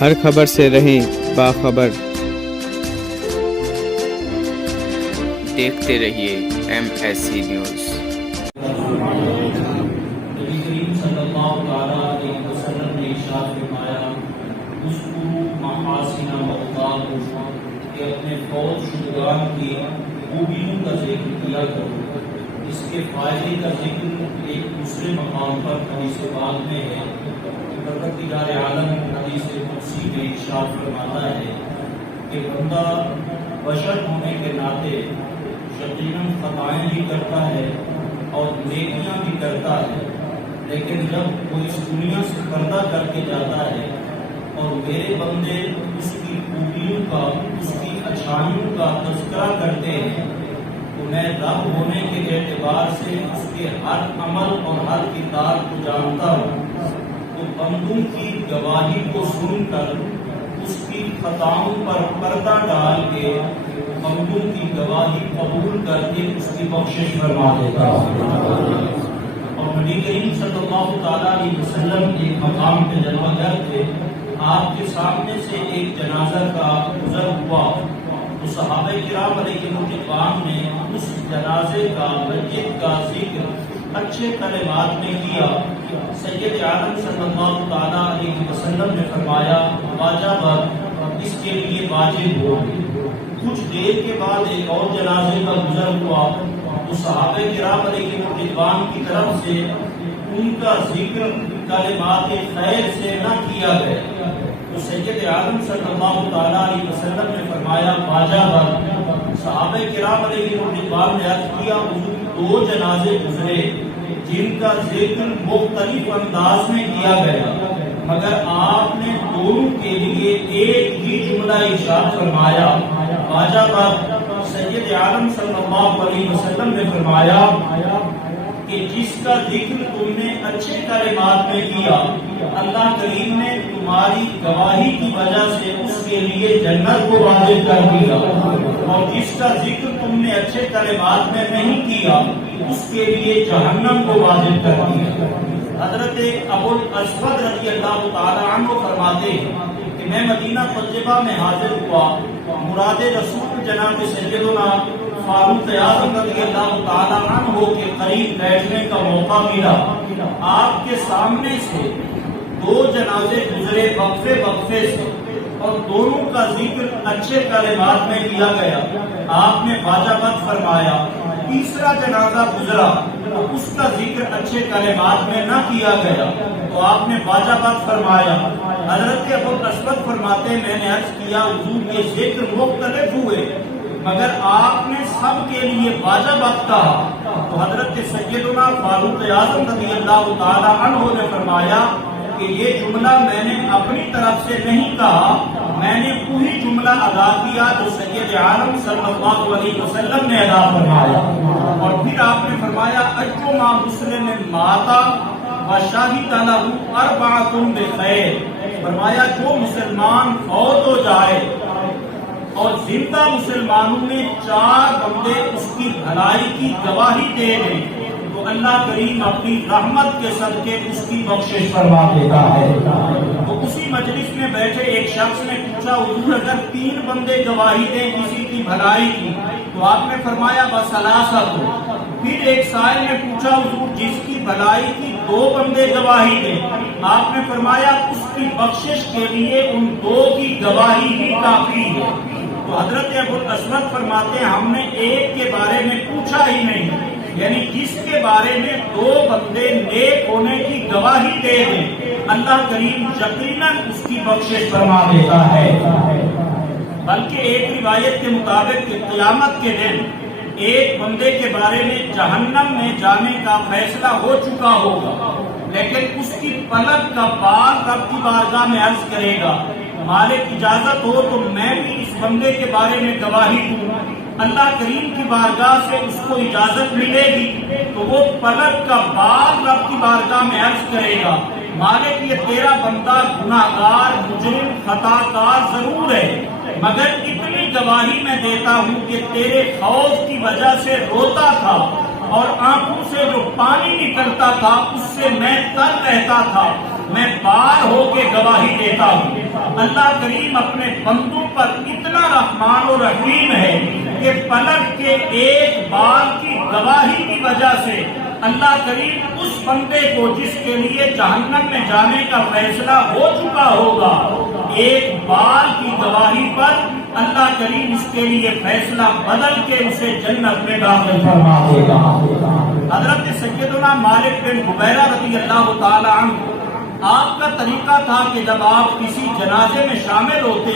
ہر خبر سے رہیں باخبر۔ دیکھتے رہیے MSC نیوز۔ نبی کریم صلی اللہ علیہ وسلم نے ارشاد فرمایا اذکروا محاسن موتاکم، کہ اپنے فوت شدگان کی خوبیوں کا ذکر کیا کرو۔ اس کے فائدے کا ذکر ایک دوسرے مقام پر حدیث پاک میں ہے کہ پروردگار عالم حدیث قدسی میں ارشاد فرماتا ہے کہ بندہ بشر ہونے کے ناطے یقیناً خطائیں بھی کرتا ہے اور نیکیاں بھی کرتا ہے، لیکن جب وہ اس دنیا سے پردہ کر کے جاتا ہے اور میرے بندے اس کی خوبیوں کا، اس کی اچھائیوں کا تذکرہ کرتے ہیں تو میں رب ہونے کے اعتبار سے اس کے ہر عمل اور ہر کردار کو جانتا ہوں، تو بندوں کی گواہی کو سن کر اس کی خطاؤں پر پردہ ڈال کے بندوں کی گواہی قبول کر کے اس کی بخشش فرما دیتا ہوں۔ اور نبی کریم صلی اللہ تعالیٰ علیہ وسلم ایک مقام پہ جلوہ گر تھے، آپ کے سامنے سے ایک جنازہ کا گزر ہوا تو صحابہ کرام علیہ رضوان نے اس جنازے کا، میت کا ذکر اچھے کلمات میں کیا۔ سید عالم صلی اللہ تعالیٰ علیہ وسلم نے فرمایا واجب، اس کے لیے واجب ہو۔ کچھ دیر کے بعد ایک اور جنازے کا گزر ہوا تو صحابہ کرام علیہ رضوان کی طرف سے ان کا ذکر کلمات خیر سے نہ کیا گیا تو سید عالم صلی اللہ تعالیٰ علیہ وسلم نے فرمایا واجب۔ صحابہ کرام علیہ رضوان نے عرض کیا حضور دو جنازے گزرے جن کا ذکر مختلف انداز میں کیا گیا، مگر آپ نے دونوں کے لیے ایک ہی جملہ ارشاد فرمایا واجب۔ سید عالم صلی اللہ علیہ وسلم نے فرمایا کہ جس کا ذکر تم نے اچھے کلمات میں کیا، اللہ کریم نے تمہاری گواہی کی وجہ سے اس کے لیے جنت کو واجب کر دیا، اور جس کا ذکر تم نے اچھے کلمات میں نہیں کیا اس کے لیے جہنم کو واجب کر دیا۔ حضرت ابو الاسود رضی اللہ تعالی عنہ فرماتے ہیں کہ میں مدینہ طیبہ میں حاضر ہوا، مراد رسول جناب سیدنا فاروق اعظم رضی اللہ تعالی عنہ کے قریب بیٹھنے کا موقع ملا۔ آپ کے سامنے سے دو جنازے گزرے وقفے وقفے سے، اور دونوں کا ذکر اچھے کلمات میں کیا گیا۔ آپ نے واجبت فرمایا۔ تیسرا جنازہ گزرا تو اس کا ذکر اچھے کلمات میں نہ کیا گیا تو آپ نے واجبت فرمایا۔ حضرت ابو الاسود فرماتے میں نے عرض کیا حضور یہ ذکر مختلف ہوئے مگر آپ نے سب کے لیے واجبت کہا تو حضرت سیدنا فاروق اعظم رضی اللہ تعالی عنہ نے فرمایا کہ یہ جملہ میں نے اپنی طرف سے نہیں کہا، میں نے وہی جملہ ادا کیا جو سید عالم صلی اللہ علیہ وسلم نے ادا فرمایا۔ اور پھر آپ نے فرمایا اجو ما مسلم ماتا وشاہد لہ اربعۃ بخیر، فرمایا جو مسلمان فوت ہو جائے اور زندہ مسلمانوں میں چار بندے اس کی بھلائی کی گواہی دے دیں تو اللہ کریم اپنی رحمت کے صدقے اس کی بخشش فرما دیتا ہے۔ تو اسی مجلس میں بیٹھے ایک شخص نے پوچھا حضور اگر تین بندے گواہی دیں کسی کی بھلائی کی تو آپ نے فرمایا بثلاثۃ۔ پھر ایک سائل نے پوچھا حضور جس کی بھلائی کی دو بندے گواہی دیں، آپ نے فرمایا اس کی بخشش کے لیے ان دو کی گواہی ہی کافی ہے۔ تو حضرت ابو الاسود فرماتے ہیں ہم نے ایک کے بارے میں پوچھا ہی نہیں، یعنی جس کے بارے میں دو بندے نیک ہونے کی گواہی دے دیں اللہ کریم یقیناً اس کی بخشش فرما دیتا ہے۔ بلکہ ایک روایت کے مطابق کہ قیامت کے دن ایک بندے کے بارے میں جہنم میں جانے کا فیصلہ ہو چکا ہوگا، لیکن اس کی پلک کا بال رب کی بارگاہ میں عرض کرے گا مالک اجازت ہو تو میں بھی اس بندے کے بارے میں گواہی دوں۔ اللہ کریم کی بارگاہ سے اس کو اجازت ملے گی تو وہ پلک کا بال رب کی بارگاہ میں عرض کرے گا مالک یہ تیرا بندہ گناہگار مجرم خطا کار ضرور ہے مگر اتنی گواہی میں دیتا ہوں کہ تیرے خوف کی وجہ سے روتا تھا اور آنکھوں سے جو پانی نکلتا تھا اس سے میں تر رہتا تھا، میں بار ہو کے گواہی دیتا ہوں۔ اللہ کریم اپنے بندوں پر اتنا رحمان و رحیم ہے کہ پلک کے ایک بال کی گواہی کی وجہ سے اللہ کریم اس بندے کو جس کے لیے جہنم میں جانے کا فیصلہ ہو چکا ہوگا، ایک بال کی گواہی پر اللہ کریم اس کے لیے فیصلہ بدل کے اسے جنت میں داخل فرما دے گا۔ حضرت سیدنا مالک بن حویرہ رضی اللہ تعالی عنہ، آپ کا طریقہ تھا کہ جب آپ کسی جنازے میں شامل ہوتے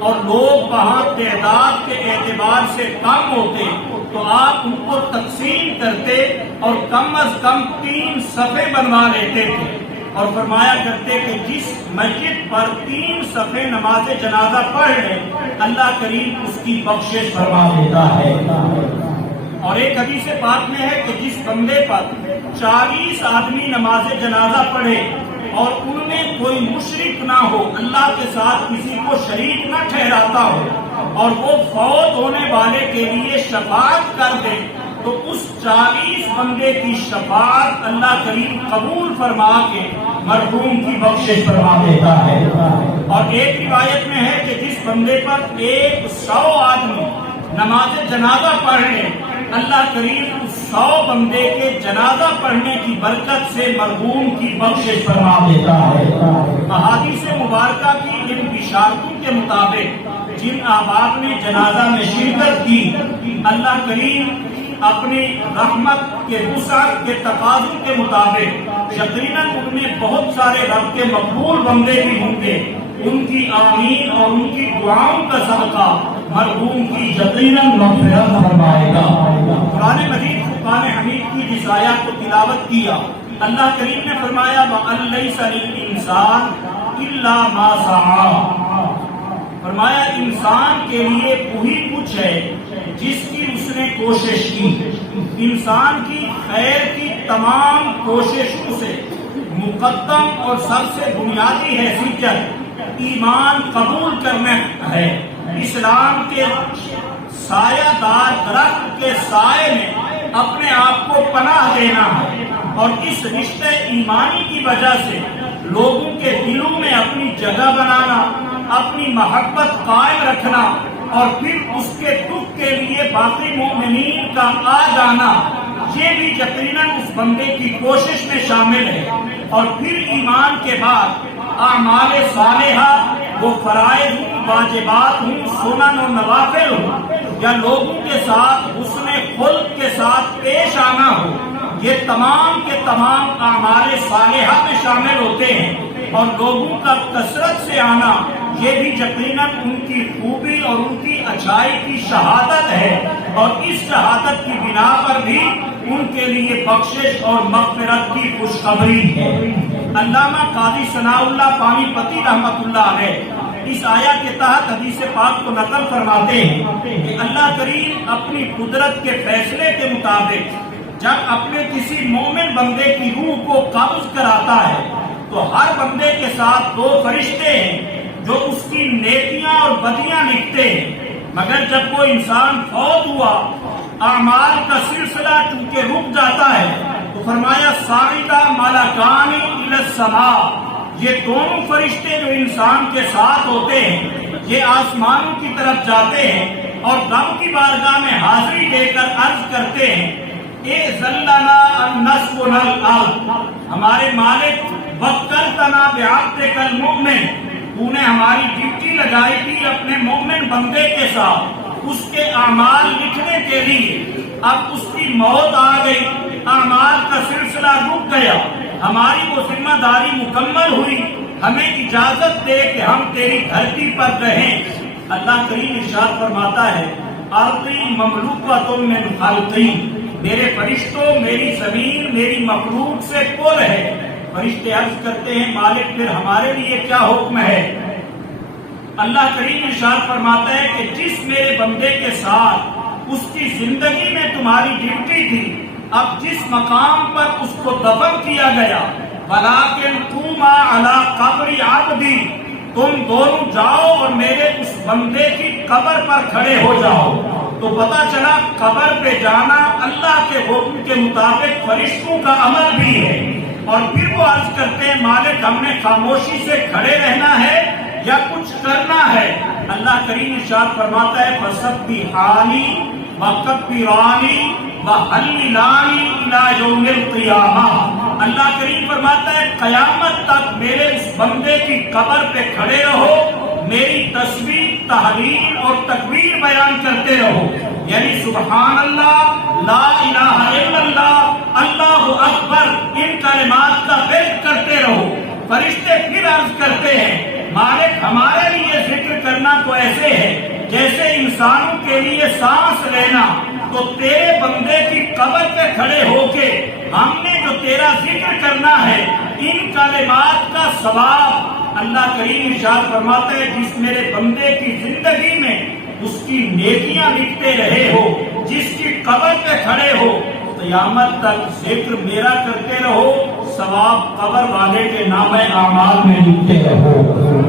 اور لوگ وہاں تعداد کے اعتبار سے کم ہوتے تو آپ ان کو تقسیم کرتے اور کم از کم 3 صفحے بنوا لیتے تھے اور فرمایا کرتے کہ جس مسجد پر 3 صفحے نماز جنازہ پڑھ لے اللہ کریم اس کی بخشش فرما دیتا ہے۔ اور ایک حدیث پاک میں ہے کہ جس بندے پر 40 آدمی نماز جنازہ پڑھے اور ان میں کوئی مشرک نہ ہو، اللہ کے ساتھ کسی کو شریک نہ ٹھہراتا ہو، اور وہ فوت ہونے والے کے لیے شفاعت کر دے تو اس 40 بندے کی شفاعت اللہ کریم قبول فرما کے مرحوم کی بخشش فرما دیتا ہے۔ اور ایک روایت میں ہے کہ جس بندے پر 100 آدمی نماز جنازہ پڑھ لیں اللہ کریم اس 100 بندے کے جنازہ پڑھنے کی برکت سے مرحوم کی بخشش فرما دیتا ہے۔ احادیث مبارکہ کی ان بشارتوں کے مطابق جن احباب نے جنازہ میں شرکت کی، اللہ کریم اپنی رحمت کے وسعت کے تقاضوں کے مطابق یقیناً ان میں بہت سارے رب کے مقبول بندے بھی ہوں گے، ان کی آمین اور ان کی دعاؤں کا صدقہ مرحوم کی یقیناً مغفرت فرمائے گا۔ قرآن مجید فرقان حمید کی جس آیات کو تلاوت کیا، اللہ کریم نے فرمایا وَأَن لَيْسَ لِلْإِنسَانِ إِلَّا مَا سَعَىٰ، فرمایا انسان کے لیے وہی کچھ ہے جس کی اس نے کوشش کی۔ انسان کی خیر کی تمام کوششوں سے مقدم اور سب سے بنیادی حیثیت ایمان قبول کرنا ہے، اسلام کے سایہ دار درخت کے سائے میں اپنے آپ کو پناہ دینا ہے، اور اس رشتے ایمانی کی وجہ سے لوگوں کے دلوں میں اپنی جگہ بنانا، اپنی محبت قائم رکھنا، اور پھر اس کے دکھ کے لیے باقی مومنین کا آ جانا، یہ بھی یقیناً اس بندے کی کوشش میں شامل ہے۔ اور پھر ایمان کے بعد اعمال صالحہ، وہ فرائض ہوں، واجبات ہوں، سنن و نوافل ہوں، یا لوگوں کے ساتھ حسن خلق کے ساتھ پیش آنا ہو، یہ تمام کے تمام اعمال صالحہ میں شامل ہوتے ہیں۔ اور لوگوں کا کثرت سے آنا یہ بھی یقیناً ان کی خوبی اور ان کی اچھائی کی شہادت ہے، اور اس شہادت کی بنا پر بھی ان کے لیے بخشش اور مغفرت کی خوشخبری ہے۔ علامہ قاضی ثناء اللہ پانی پتی رحمت اللہ علیہ اس آیا کے تحت حدیث پاک کو نقل فرماتے ہیں کہ اللہ کریم اپنی قدرت کے فیصلے کے مطابق جب اپنے کسی مومن بندے کی روح کو قبض کراتا ہے تو ہر بندے کے ساتھ 2 فرشتے ہیں جو اس کی نیکیاں اور بدیاں لکھتے ہیں، مگر جب وہ انسان فوت ہوا، اعمال کا سلسلہ چونکہ رک جاتا ہے تو فرمایا صاعدا ملکان الی السماء، یہ دونوں فرشتے جو انسان کے ساتھ ہوتے ہیں یہ آسمانوں کی طرف جاتے ہیں اور رب کی بارگاہ میں حاضری دے کر عرض کرتے ہیں اے ذلنا ان نسکن الارض، ہمارے مالک وکلتنا بعبدک المؤمن، تو نے ہماری ڈیوٹی لگائی تھی اپنے مومن بندے کے ساتھ اس کے اعمال لکھنے کے لیے، اب اس کی موت آ گئی، اعمال کا سلسلہ رک گیا، ہماری وہ ذمہ داری مکمل ہوئی، ہمیں اجازت دے کہ ہم تیری دھرتی پر رہیں۔ اللہ کریم ارشاد فرماتا ہے ارضی مملوکۃ من خلقی، میرے فرشتوں میری زمین میری مخلوق سے پر ہے۔ فرشتے عرض کرتے ہیں مالک پھر ہمارے لیے کیا حکم ہے؟ اللہ کریم ارشاد فرماتا ہے کہ جس میرے بندے کے ساتھ اس کی زندگی میں تمہاری ڈیوٹی تھی، اب جس مقام پر اس کو دفن کیا گیا، وَلَٰكِنْ قُومَا عَلَىٰ قَبْرِ عَبْدِي، تم دونوں جاؤ اور میرے اس بندے کی قبر پر کھڑے ہو جاؤ۔ تو پتا چلا قبر پہ جانا اللہ کے حکم کے مطابق فرشتوں کا عمل بھی ہے۔ اور پھر وہ عرض کرتے ہیں مالک ہم نے خاموشی سے کھڑے رہنا ہے یا کچھ کرنا ہے، اللہ کریم ارشاد فرماتا ہے فسبحانی وکبرانی وہللانی الی یوم القیامہ۔ اللہ کریم فرماتا ہے قیامت تک میرے اس بندے کی قبر پہ کھڑے رہو، میری تسبیح، تحلیل اور تکبیر بیان کرتے رہو، یعنی سبحان اللہ، لا الہ الا اللہ، اللہ اکبر، ان کلمات کا ذکر کرتے رہو۔ فرشتے پھر عرض کرتے ہیں مالک ہمارے لیے ذکر کرنا تو ایسے ہے جیسے انسانوں کے لیے سانس لینا، تو تیرے بندے کی قبر پہ کھڑے ہو کے ہم نے جو تیرا ذکر کرنا ہے ان کلمات کا ثواب اللہ کریم ارشاد فرماتا ہے جس میرے بندے کی زندگی میں اس کی نیکیاں لکھتے رہے ہو، جس کی قبر پہ کھڑے ہو، قیامت تک ذکر میرا کرتے رہو، ثواب قبر والے کے نامہ اعمال میں لکھتے رہو۔